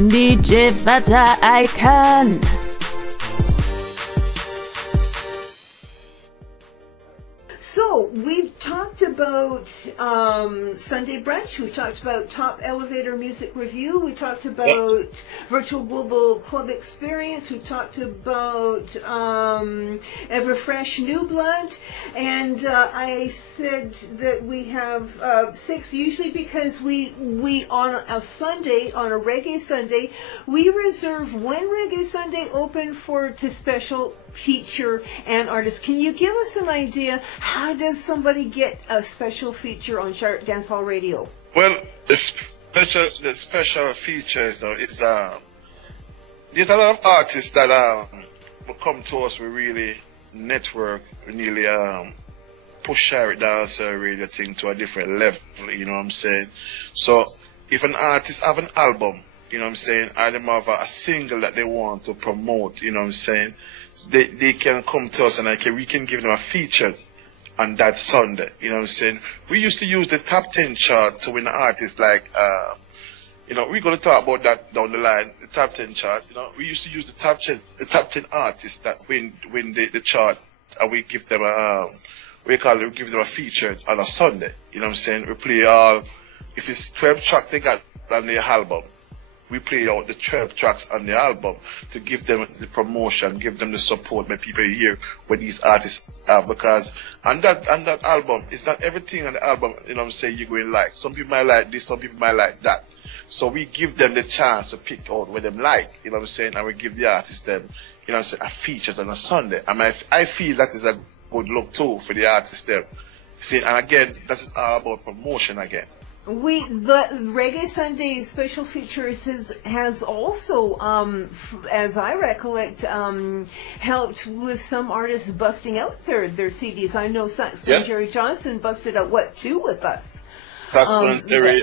DJ FATTA Icon. So, we've talked about Sunday Brunch, we talked about Top Elevator Music Review, we talked about Virtual Global Club Experience, we talked about Everfresh New Blood, and I said that we have 6, usually because we on a Sunday, on a Reggae Sunday, we reserve one Reggae Sunday open to special feature and artists. Can you give us an idea, how does somebody get a special feature on SHYRICK Dancehall Radio? Well, the special features though is there's a lot of artists that will come to us. We really network, we really push SHYRICK Dancehall Radio thing to a different level. You know what I'm saying? So if an artist have an album, you know what I'm saying, or they have a single that they want to promote, you know what I'm saying, they can come to us and we can give them a feature on that Sunday. You know what I'm saying? We used to use the top 10 chart to win artists like, you know, we're going to talk about that down the line, the top 10 chart. You know, we used to use the top 10 artists that win the chart, and we give them we give them a feature on a Sunday. You know what I'm saying? We play if it's 12 tracks they got on their album, we play out the 12 tracks on the album to give them the promotion, give them the support when people hear what these artists have. Because on that album, it's not everything on the album, you know what I'm saying, you're going to like. Some people might like this, some people might like that. So we give them the chance to pick out what them like, you know what I'm saying, and we give the artists them, you know what I'm saying, a feature on a Sunday. I mean, I feel that is a good look too for the artists them. See, and again, that is all about promotion again. The Reggae Sunday special features has also, as I recollect, helped with some artists busting out their CDs. I know Saxman Jerry Johnson busted out 2 with us. Saxman Jerry,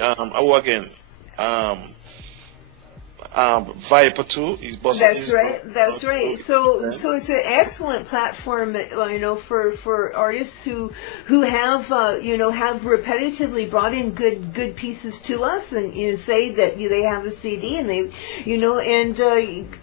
Viper too. He's That's right. That's right. So it's an excellent platform, for artists who have have repetitively brought in good pieces to us, and say that they have a CD, and they and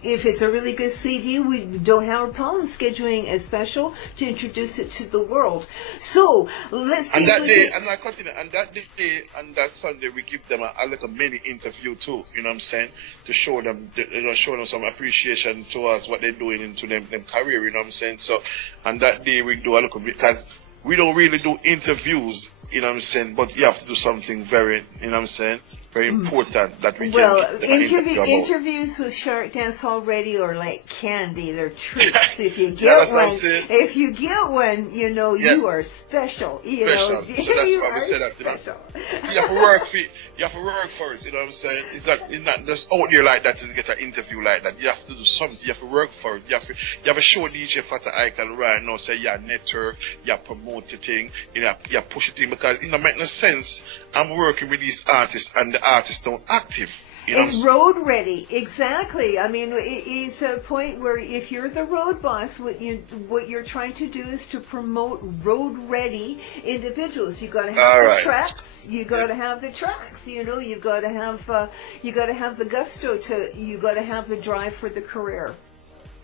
if it's a really good CD, we don't have a problem scheduling a special to introduce it to the world. So let's see. And that day, and I continue. And that day, and that Sunday, we give them a little mini interview too. You know what I'm saying? To show them, show them some appreciation towards what they're doing into them career. You know what I'm saying? So, and that day we do a little bit, because we don't really do interviews. You know what I'm saying? But you have to do something very, you know what I'm saying, very important that we interviews with SHYRICK Dancehall Radio are like candy. They're treats. If you get one, you are special. So that's why we say that. You have to work for it. You have to work for it. You know what I'm saying? It's not just out there like that to get an interview like that. You have to do something. You have to work for it. You have to show DJ FATTA Icon right now. Say you network. You promote the thing. You push the thing, because it don't make no sense. I'm working with these artists and the artists don't active. It's road ready, exactly. I mean, it's a point where if you're the road boss, what you're trying to do is to promote road ready individuals. You got to have the tracks. You got to have the tracks. You've got to have the gusto you got to have the drive for the career.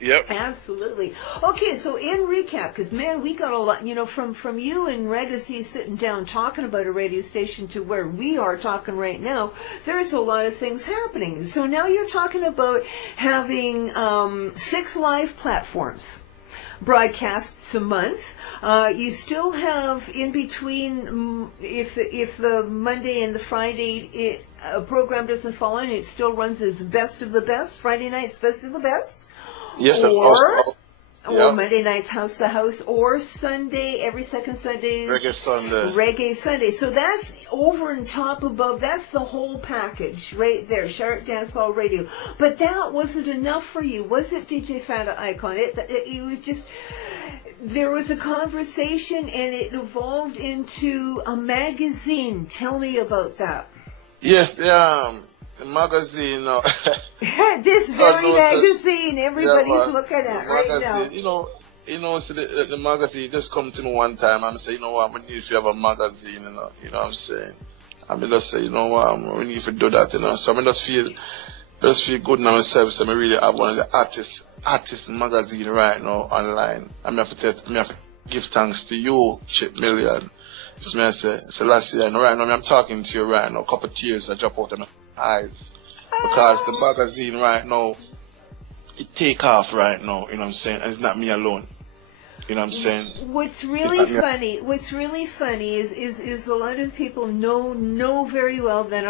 Yep. Absolutely. Okay, so in recap, because man, we got a lot, from you and Ragazine sitting down talking about a radio station to where we are talking right now, there's a lot of things happening. So now you're talking about having 6 live platforms, broadcasts a month. You still have in between, if the Monday and the Friday a program doesn't fall in, it still runs as Best of the Best. Friday night's Best of the Best. Yes, or Monday night's House to House, or Sunday, every second Sunday, Reggae Sunday. So that's over and top above. That's the whole package right there, SHYRICK Dancehall Radio. But that wasn't enough for you, was it, DJ FATTA Icon? It was just, there was a conversation and it evolved into a magazine. Tell me about that. Yes, the magazine. This very magazine everybody's looking at right now. So the magazine just come to me one time and say, what, we need to have a magazine, you know what I'm saying? And I just say, what, we need to do that, So I just feel good in myself. So I really have one of the artist magazine right now online. I have to give thanks to you, Chip Million. It's me, I say last year, right now I'm talking to you right now, a couple of tears I drop out of my eyes. Because the magazine right now, it take off right now, you know what I'm saying? And it's not me alone. You know what I'm saying? What's really funny is a lot of people know very well that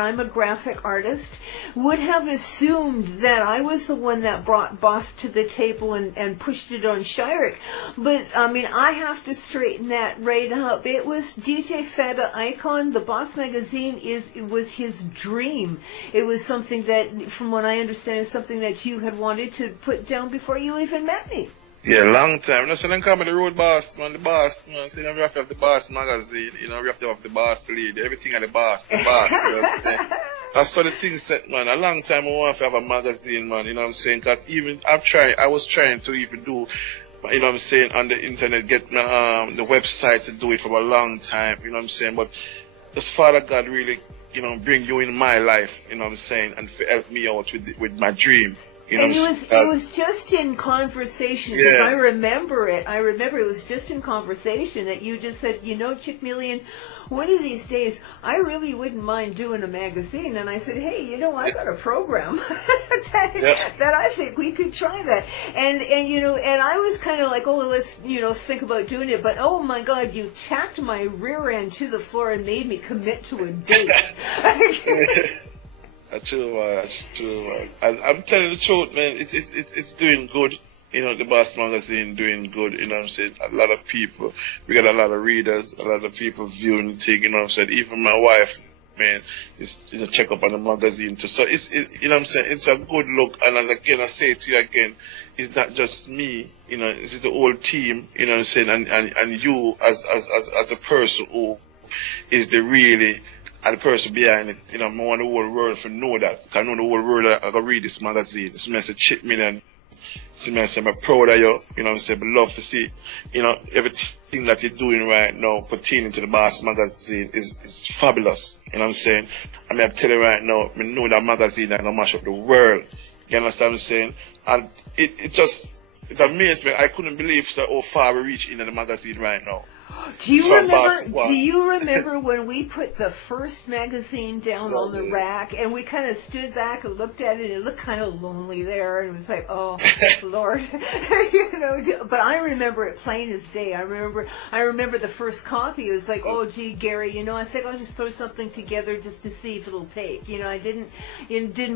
I'm a graphic artist, would have assumed that I was the one that brought Boss to the table and pushed it on SHYRICK. But I mean, I have to straighten that right up. It was DJ FATTA Icon. The BOSSmagazine was his dream. It was something that, from what I understand, is something that you had wanted to put down before you even met me. Yeah, long time. So then come the road boss, man, the boss, man. So we have to have the BOSSmagazine, we have to have the boss lead, everything at the boss. That's how the thing set, man. A long time I want to have a magazine, man, you know what I'm saying? Because even I was trying to even do, you know what I'm saying, on the internet, get the website to do it for a long time, you know what I'm saying? But just Father God really, bring you in my life, you know what I'm saying, and help me out with my dream. And it was just in conversation, because I remember it was just in conversation that you just said, Chick Million, one of these days, I really wouldn't mind doing a magazine. And I said, hey, I got a program that I think we could try that. And I was kind of like, oh, let's, think about doing it. But, oh, my God, you tacked my rear end to the floor and made me commit to a date. That's true, man. I'm telling the truth, man. It's doing good. The BOSSmagazine doing good. You know what I'm saying? A lot of people. We got a lot of readers. A lot of people viewing the thing. You know what I'm saying? Even my wife, man, is check up on the magazine too. So it's you know what I'm saying? It's a good look. And as I say to you again, it's not just me. This is the whole team. You know what I'm saying? And you as a person who is the really and the person behind it, you know, I want the whole world to know that. Because I know the whole world I go read this magazine. This message chip million. See me, I say, I'm proud of you, you know what I'm saying, but love to see, you know, everything that you're doing right now pertaining to the Boss magazine is fabulous, you know what I'm saying. I mean, I tell you right now, I know that magazine is going to mash up the world, you understand what I'm saying, and it amazed me. I couldn't believe how far we reach in the magazine right now. Do you remember when we put the first magazine down on the rack and we kind of stood back and looked at it and it looked kind of lonely there and it was like, oh Lord, you know, but I remember it plain as day. I remember the first copy. It was like, oh gee, Gary, you know, I think I'll just throw something together just to see if it'll take. You know, I didn't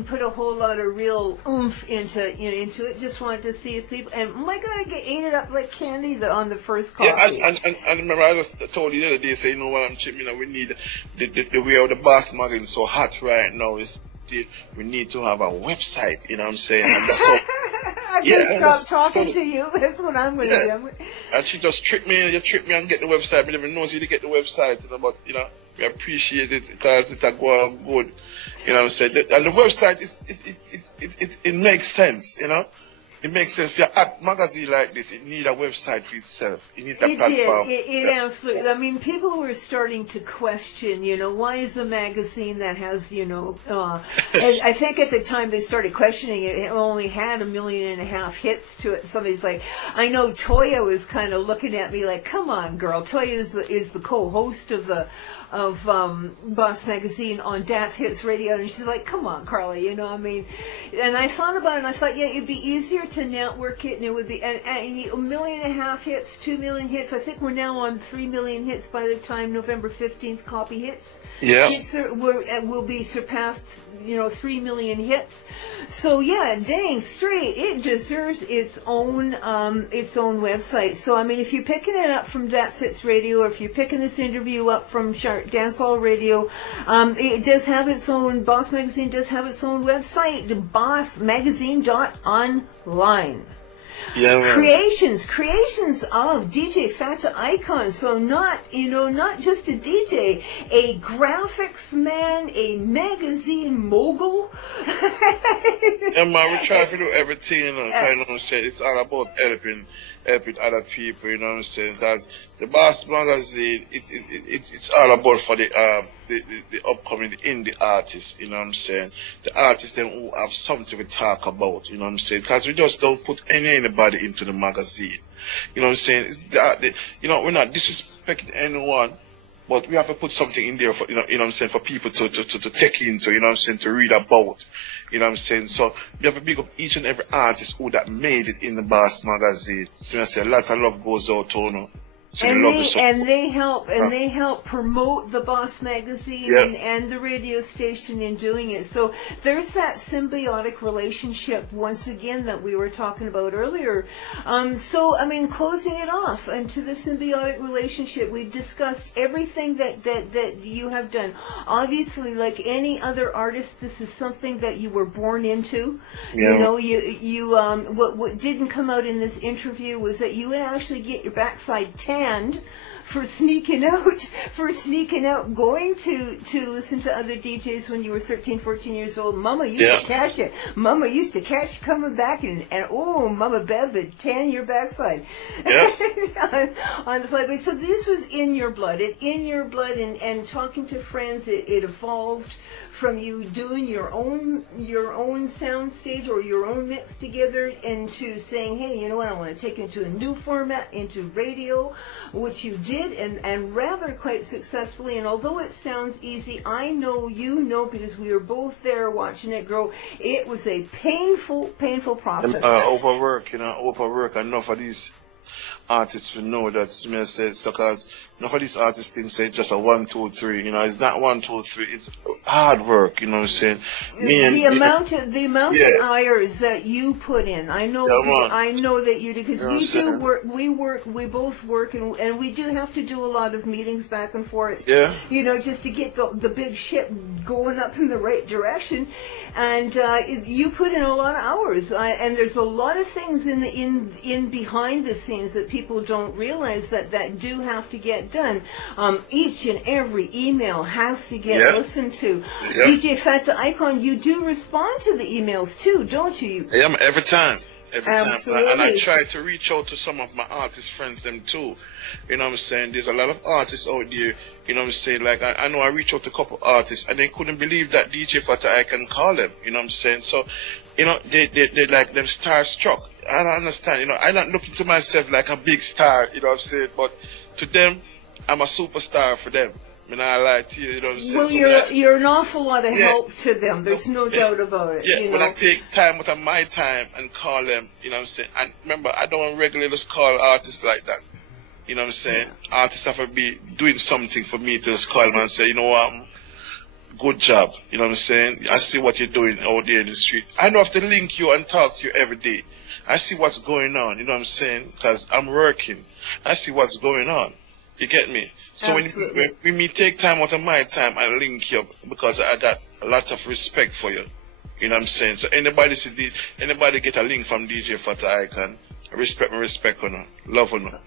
put a whole lot of real oomph into it. Just wanted to see if people, and my God, I ate it up like candy on the first copy. Yeah, and remember, I just told you the other day, say, you know what, I'm chipping, you know, we need the way of the Boss magazine is so hot right now. We need to have a website, you know what I'm saying? And that's all. I'm going to stop talking to you. That's what I'm going to do. And she just tricked me and get the website. I never know you to get the website, you know, but, you know, we appreciate it because it's going good, you know what I'm saying? And the website, it makes sense, you know? It makes sense. If you're at a magazine like this, it needs a website for itself. You need a platform. It absolutely. I mean, people were starting to question, you know, why is a magazine that has, you know, I think at the time they started questioning it, it only had 1.5 million hits to it. Somebody's like, I know Toya was kind of looking at me like, come on, girl. Toya is the co-host of Boss Magazine on Dance Hits Radio, and she's like, come on, Carly, you know, I mean, and I thought about it, and I thought, yeah, it'd be easier to network it, and it would be, and 1.5 million hits, 2 million hits, I think we're now on 3 million hits by the time November 15th copy hits. Yeah. Hits will be surpassed, you know, 3 million hits. So yeah, dang straight, it deserves its own website. So I mean, if you're picking it up from Dance Hits Radio, or if you're picking this interview up from Dancehall Radio, it does have its own. Boss Magazine does have its own website, bossmagazine.online. Yeah, man. Creations of DJ FATTA Icon. So not just a DJ, a graphics man, a magazine mogul. Yeah, man, we try to do everything, you know what I'm saying? It's all about helping other people, you know what I'm saying? Because the Boss Magazine, it's all about for the upcoming indie artists, you know what I'm saying? The artists then who have something to talk about, you know what I'm saying? Because we just don't put anybody into the magazine, you know what I'm saying? You know, we're not disrespecting anyone, but we have to put something in there for, you know what I'm saying, for people to take into, you know what I'm saying, to read about. You know what I'm saying? So we have to big up each and every artist who that made it in the Boss Magazine. So I say a lot of love goes out to you. So they help promote the Boss Magazine and the radio station in doing it. So there's that symbiotic relationship once again that we were talking about earlier. So I mean, closing it off into the symbiotic relationship, we've discussed everything that you have done. Obviously, like any other artist, this is something that you were born into. Yeah. You know, you what didn't come out in this interview was that you would actually get your backside tanned for sneaking out, going to listen to other DJs when you were 13, 14 years old. Mama used to catch it. Mama used to catch you coming back and oh, Mama Bev would tan your backside on the flight. So this was in your blood. And talking to friends, it evolved from you doing your own sound stage or your own mix together into saying, hey, you know what, I want to take it into a new format, into radio, which you did, and rather quite successfully. And although it sounds easy, I know you know, because we were both there watching it grow, it was a painful process. Overwork, enough of these artists will know that Smith says, because enough of these artists didn't say just a 1, 2, 3, you know, it's not 1, 2, 3, it's hard work, you know what I'm saying? The amount of hours that you put in, I know that you do, because we both work, and we do have to do a lot of meetings back and forth, you know, just to get the big ship going up in the right direction, and you put in a lot of hours, and there's a lot of things in behind the scenes that people people don't realize that do have to get done. Each and every email has to get listened to. DJ FATTA Icon, you do respond to the emails too, don't you? Yeah, every time. Absolutely. And I try to reach out to some of my artist friends them too. You know what I'm saying? There's a lot of artists out there, you know what I'm saying? Like, I know I reached out to a couple artists and they couldn't believe that DJ FATTA, I can call them, you know what I'm saying? So, you know, they like them starstruck. I don't understand, you know, I'm not looking to myself like a big star, you know what I'm saying? But to them, I'm a superstar for them. I mean, I lie to you, you know what I'm saying? Well, so you're an awful lot of help to them. There's no doubt about it. Yeah, you when know? I take time out of my time and call them, you know what I'm saying? And remember, I don't regularly just call artists like that. You know what I'm saying? Artists have to be doing something for me to just call them and say, you know what, good job. You know what I'm saying? I see what you're doing out there in the street. I don't have to link you and talk to you every day. I see what's going on, you know what I'm saying? Because I'm working. I see what's going on. You get me? So when me take time out of my time and link you up, because I got a lot of respect for you. You know what I'm saying? So anybody get a link from DJ FATTA Icon, respect on her, love on her.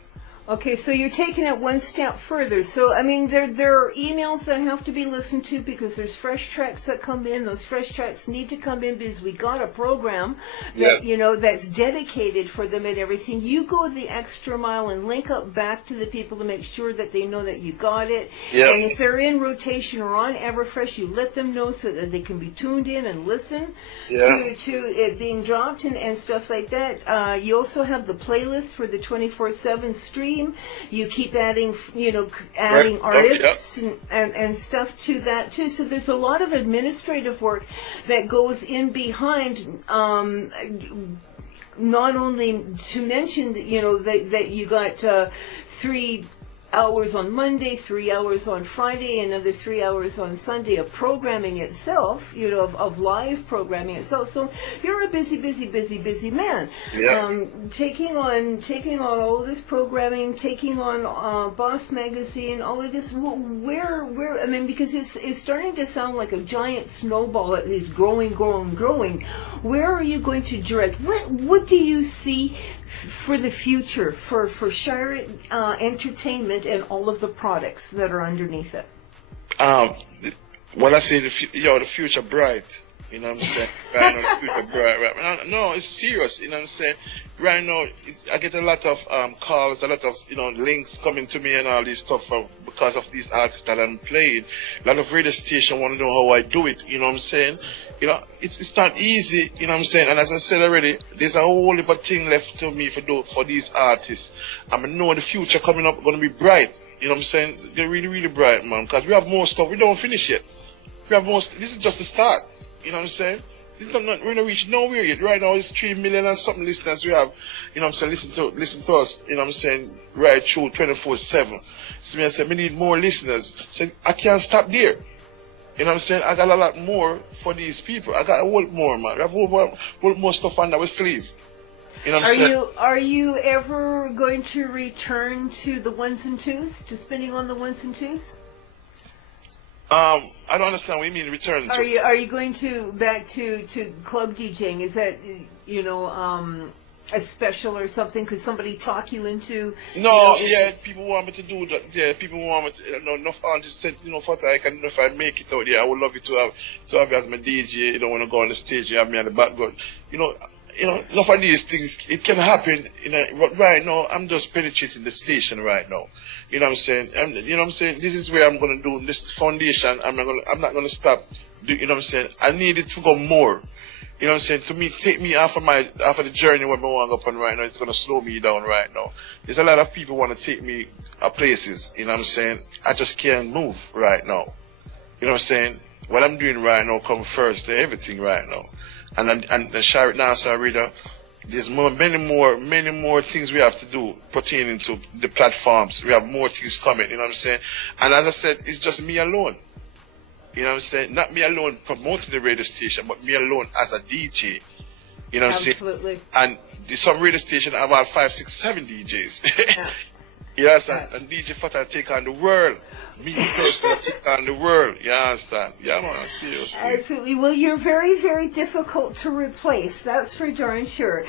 Okay, so you're taking it one step further. So, I mean, there are emails that have to be listened to because there's fresh tracks that come in. Those fresh tracks need to come in because we got a program that, you know, that's dedicated for them and everything. You go the extra mile and link up back to the people to make sure that they know that you got it. Yep. And if they're in rotation or on Everfresh, you let them know so that they can be tuned in and listen to it being dropped and stuff like that. You also have the playlist for the 24/7 stream. You keep adding, you know, artists and stuff to that too. So there's a lot of administrative work that goes in behind. Not only to mention that, you know, that you got 3 hours on Monday, 3 hours on Friday, another 3 hours on Sunday of programming itself, you know, of live programming itself. So you're a busy man. Yeah. Taking on all this programming, taking on BOSSmagazine, all of this. Where I mean, because it's starting to sound like a giant snowball that is growing. Where are you going to direct? What do you see for the future for SHYRICK Entertainment and all of the products that are underneath it? Well, I say the future bright. You know what I'm saying? Right now, the future bright. Right? No, it's serious. You know what I'm saying? Right now, I get a lot of calls, a lot of links coming to me and all this stuff because of these artists that I'm playing. A lot of radio stations want to know how I do it. You know what I'm saying? You know, it's not easy, you know what I'm saying? And as I said already, there's a whole heap of thing left to me for these artists. I know the future coming up going to be bright, you know what I'm saying? They're really, really bright, man, because we have more stuff. We don't finish yet. We have more this is just the start, you know what I'm saying? We're not going to reach nowhere yet. Right now, it's 3 million and something listeners we have, you know what I'm saying? Listen to us, you know what I'm saying? Right through 24/7. So I said, we need more listeners. So I can't stop there. You know what I'm saying? I got a lot more for these people. I got a whole more, man. I have a whole more stuff under our sleeve. You know what I'm saying? Are you ever going to return to the ones and twos, to spinning on the ones and twos? I don't understand what you mean return to. Are you going back to club DJing? Is that, a special or something? Could somebody talk you into? No, people want me to do that. Yeah, people want me to. Enough artists said, FATTA, I can, if I make it out there, I would love you to have you as my DJ. You don't want to go on the stage, you have me on the background. Enough of these things, it can happen. But right now, I'm just penetrating the station right now. You know what I'm saying? You know what I'm saying? This is where I'm gonna do this foundation. I'm not gonna stop. You know what I'm saying? I need it to go more. You know what I'm saying? To me, take me off of the journey where I want to go on right now. It's going to slow me down right now. There's a lot of people want to take me places. You know what I'm saying? I just can't move right now. You know what I'm saying? What I'm doing right now comes first to everything right now. And the SHYRICK Dancehall Radio, there's many more things we have to do pertaining to the platforms. We have more things coming. You know what I'm saying? And as I said, it's just me alone. You know what I'm saying? Not me alone promoting the radio station, but me alone as a DJ. You know what I'm saying? Absolutely. And some radio station have about 5, 6, 7 DJs. You understand? And DJ FATTA take on the world. Me personally take on the world. You understand? Yeah, man, seriously. Absolutely. Well, you're very, very difficult to replace. That's for darn sure.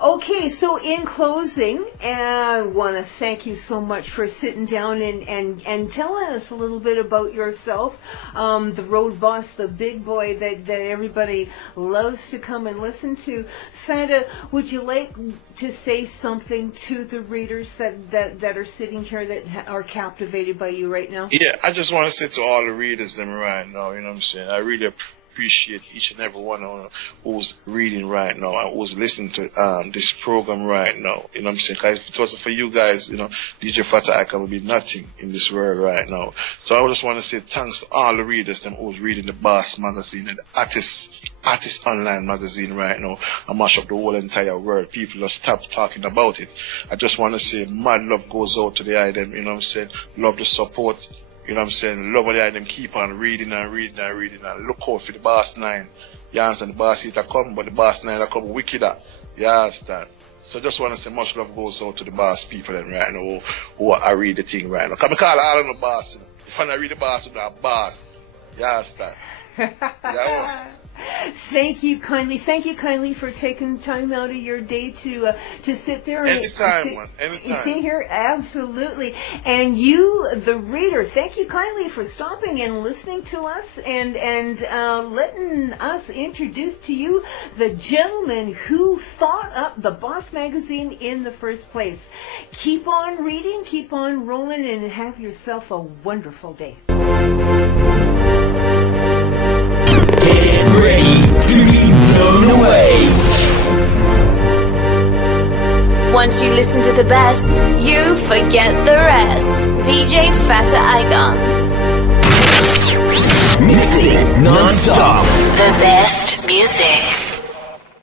Okay, so in closing, I want to thank you so much for sitting down and telling us a little bit about yourself, the road boss, the big boy that everybody loves to come and listen to. Fatta, would you like to say something to the readers that are sitting here that are captivated by you right now? Yeah, I just want to say to all the readers them right now, you know what I'm saying? I really appreciate each and every one who's reading right now and who's listening to this program right now. You know what I'm saying? Because if it wasn't for you guys, you know, DJ FATTA Icon would be nothing in this world right now. So I just want to say thanks to all the readers them who's reading the Boss magazine and the Artist Online magazine right now and mash up the whole entire world. People have stopped talking about it. I just want to say mad love goes out to the item, you know what I'm saying? Love the support. You know what I'm saying? Love the item, keep on reading and look out for the Boss 9. You understand? The Boss 8 are coming, but the Boss 9 are coming wickeder. You understand? So just want to say much love goes out to the Boss people then right now who are read the thing right now. Come and call all of the Boss. You know? If I not read the Boss, I'm a Boss. You understand? Yeah. Thank you kindly for taking time out of your day to sit there and anytime. See here, absolutely. And you, the reader, thank you kindly for stopping and listening to us and letting us introduce to you the gentleman who thought up the Boss magazine in the first place. Keep on reading, keep on rolling, and have yourself a wonderful day. Get ready to be blown away. Once you listen to the best, you forget the rest. DJ FATTA Icon. Mixing non-stop. The best music.